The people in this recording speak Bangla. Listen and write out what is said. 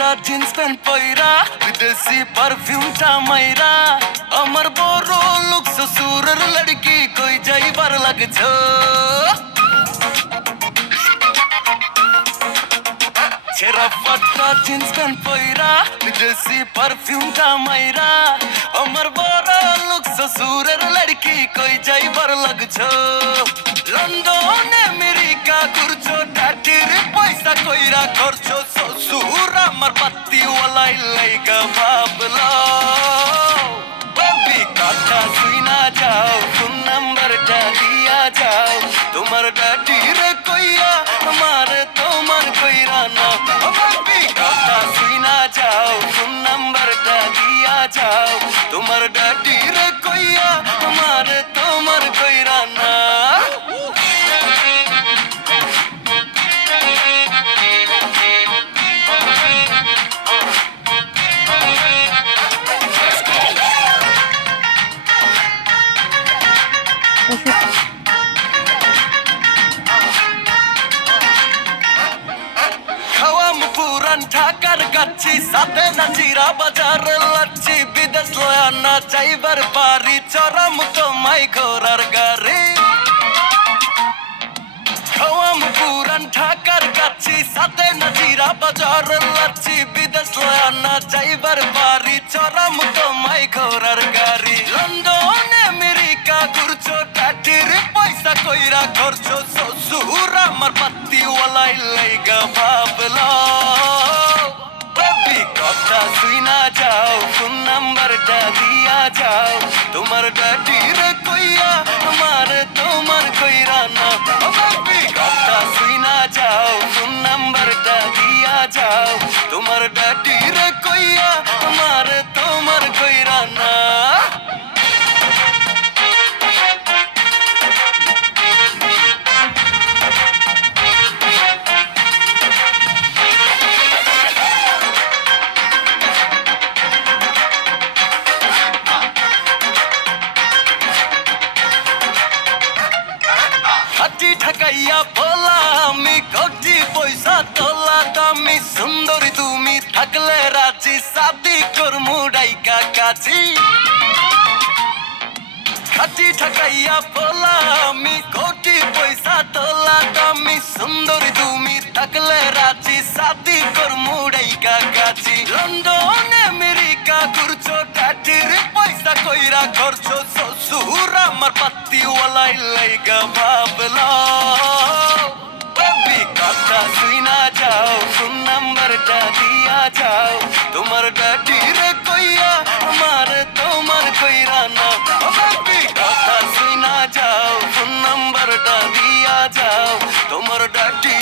ফাটা জিন্স প্যান্ট পয়রা বিদেশি পারফিউমটা মাইরা আমার বড় লোক শ্বশুরের লড়কি কই যাইবার লাগছো ছেঁড়া ফাটা জিন্স প্যান্ট পয়রা বিদেশি পারফিউমটা মাইরা আমার বড় লোক শ্বশুরের লড়কি কই যাইবার লাগছো লন্ডন আমেরিকা ঘুরছো টাটির পয়সা কইরা খরচো শ্বশুর আমার পাত্তিওয়ালাই লাইগা ভাবলো বেবি কথা শুইনা যাও ফোন নাম্বারটা দিয়া যাও তোমার ডাটিরে কইয়া আমার তোমার কইরা না বেবি কথা শুইনা যাও ফোন নাম্বারটা দিয়া যাও তোমার ডাটিরে কইয়া আমার তোমার কইরা না পুরান ঢাকার কাছি সাথে নাচিরা বাজার লাচ্ছি বিদেশ লয়া না যাইবার পারি চরম তোমায় ঘোরার গাড়ি খাওয়াম পুরান ঢাকার কাছি সাথে নাচিরা বাজার লাচ্ছি বিদেশ লয়া না যাইবার পারি চরম তোমায় ঘোরার গাড়ি লন্ডন আমেরিকা ঘুরছো টাটির পয়সা কইরা খরচো শ্বশুর আমার পাত্তিওয়ালাই লাইগা ভাবলো বেবি কথা শুইনা যাও ফোন নাম্বারটা দিয়া যাও তোমার ডাটিরে কইয়া আমার তোমার কইরা না বেবি কথা শুইনা যাও ফোন নাম্বারটা দিয়া যাও তোমার ডাটিরে কইয়া আমার তোমার কইরা না হাতি ঠাকাইয়া বলা আমি কোটি পয়সা তোলা দামি সুন্দরী তুমি থাকলে রাজি শাদি করমু ডাইকা কাছি হাতি ঠাকাইয়া বলা আমি কোটি পয়সা তোলা দামি সুন্দরী তুমি থাকলে রাজি শাদি করমু ডাইকা কাছি লন্ডন আমেরিকা ঘুরছো টাটির পয়সা কইরা খরচো শ্বশুর আমার পাত্তিওয়ালাই লাইগা ভাবলো বেবি কথা শুইনা যাও ফোন নাম্বারটা দিয়া যাও তোমার ডাটিরে কইয়া আমার তোমার কইরা না বেবি কথা শুইনা যাও ফোন নাম্বারটা দিয়া যাও তোমার ডাটি